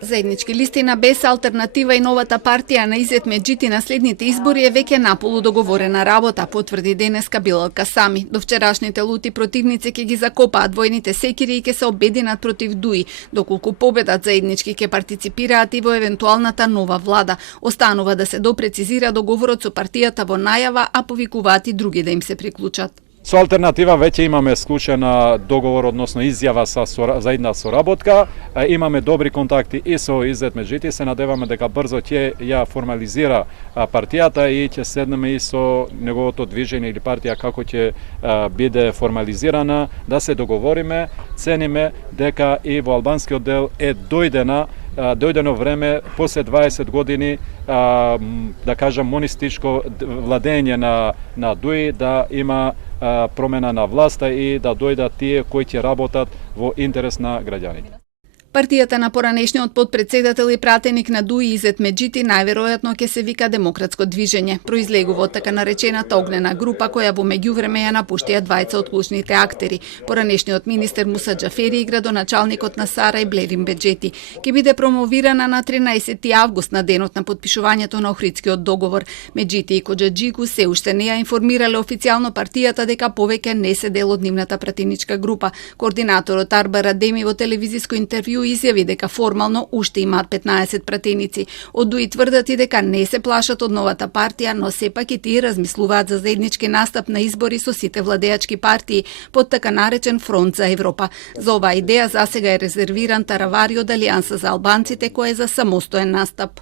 Заеднички листи на БЕС, Алтернатива и новата партија на Изет Меджити на следните избори е веќе наполу договорена работа, потврди денеска Билал Касами. До вчерашните лути противници ќе ги закопаат војните секири и ќе се обединат против ДУИ, доколку победат заеднички ќе партиципираат и во евентуалната нова влада. Останува да се допрецизира договорот со партијата во најава, а повикуваат и други да им се приклучат. Со Алтернатива веќе имаме склучена договор, односно изјава за една соработка. Имаме добри контакти и со Изет Меджити. Се надеваме дека брзо ќе ја формализира партијата и ќе седнеме и со неговото движење или партија како ќе биде формализирана, да се договориме. Цениме дека и во албанскиот дел е дојдено време после 20 години да кажам монистичко владење на ДУИ да има промена на власта и да дојдат тие кои ќе работат во интерес на граѓаните. Партијата на поранешниот подпредседател и пратеник на ДУИ Изет Меджити најверојатно ќе се вика Демократско движење. Произлегува од така наречената огнена група која во меѓувреме ја напуштија двајца од клучните актери. Поранешниот министер Муса Џафери и градоначалникот на Сарај Блерин Беџети ќе биде промовирана на 13 август на денот на потпишувањето на Охридскиот договор. Меджити и Коџаџику се уште не ја информирале официјално партијата дека повеќе не се дел од нивната пратеничка група. Координаторот Арбар Адеми во телевизиско интервју изјави дека формално уште имаат 15 пратеници. Од ДУИ тврдат и дека не се плашат од новата партија, но сепак и тие размислуваат за заеднички настап на избори со сите владеачки партии под така наречен фронт за Европа. За оваа идеја засега е резервиран Таравари од Алијанса за албанците кој е за самостоен настап.